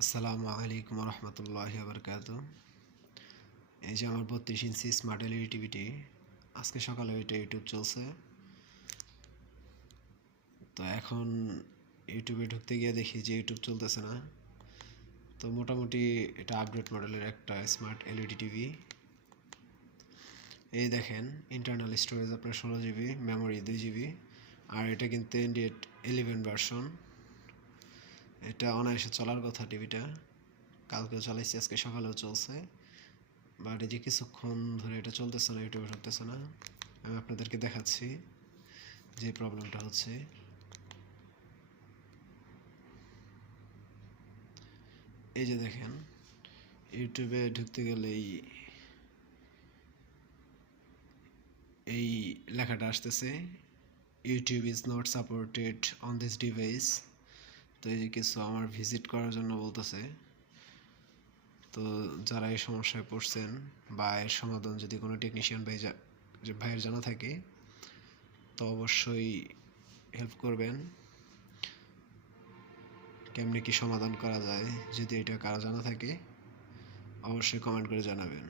আসসালামু আলাইকুম রহমতুল্লাহি বারকাতু। এই যে আমার 32 ইঞ্চি স্মার্ট এলইডি টিভিটি আজকে সকালে এটা ইউটিউব চলছে। তো এখন ইউটিউবে ঢুকতে গিয়ে দেখি যে ইউটিউব চলতেছে না। তো মোটামুটি এটা আপগ্রেড মডেলের একটা স্মার্ট এলইডি টিভি। এই দেখেন, ইন্টারনাল স্টোরেজ আপনার 16 জিবি, মেমোরি 2 জিবি, আর এটা কিন্তু Android 11 ভার্সন। এটা অনায়াসে চলার কথা টিভিটা। কালকেও চালাইছি, আজকে সকালেও চলছে, বাট এই যে কিছুক্ষণ ধরে এটা চলতেছে না, ইউটিউবে ঢুকতেছে না। আমি আপনাদেরকে দেখাচ্ছি যে প্রবলেমটা হচ্ছে। এই যে দেখেন, ইউটিউবে ঢুকতে গেলেই এই লেখাটা আসতেছে, YouTube is not supported on this device. তো এই যে কিছু আমার ভিজিট করার জন্য বলতেছে। তো যারা এই সমস্যায় পড়ছেন বা এর সমাধান যদি কোনো টেকনিশিয়ান ভাইয়ের জানা থাকে তো অবশ্যই হেল্প করবেন। কেমনে কি সমাধান করা যায়, যদি এটা কারো জানা থাকে অবশ্যই কমেন্ট করে জানাবেন।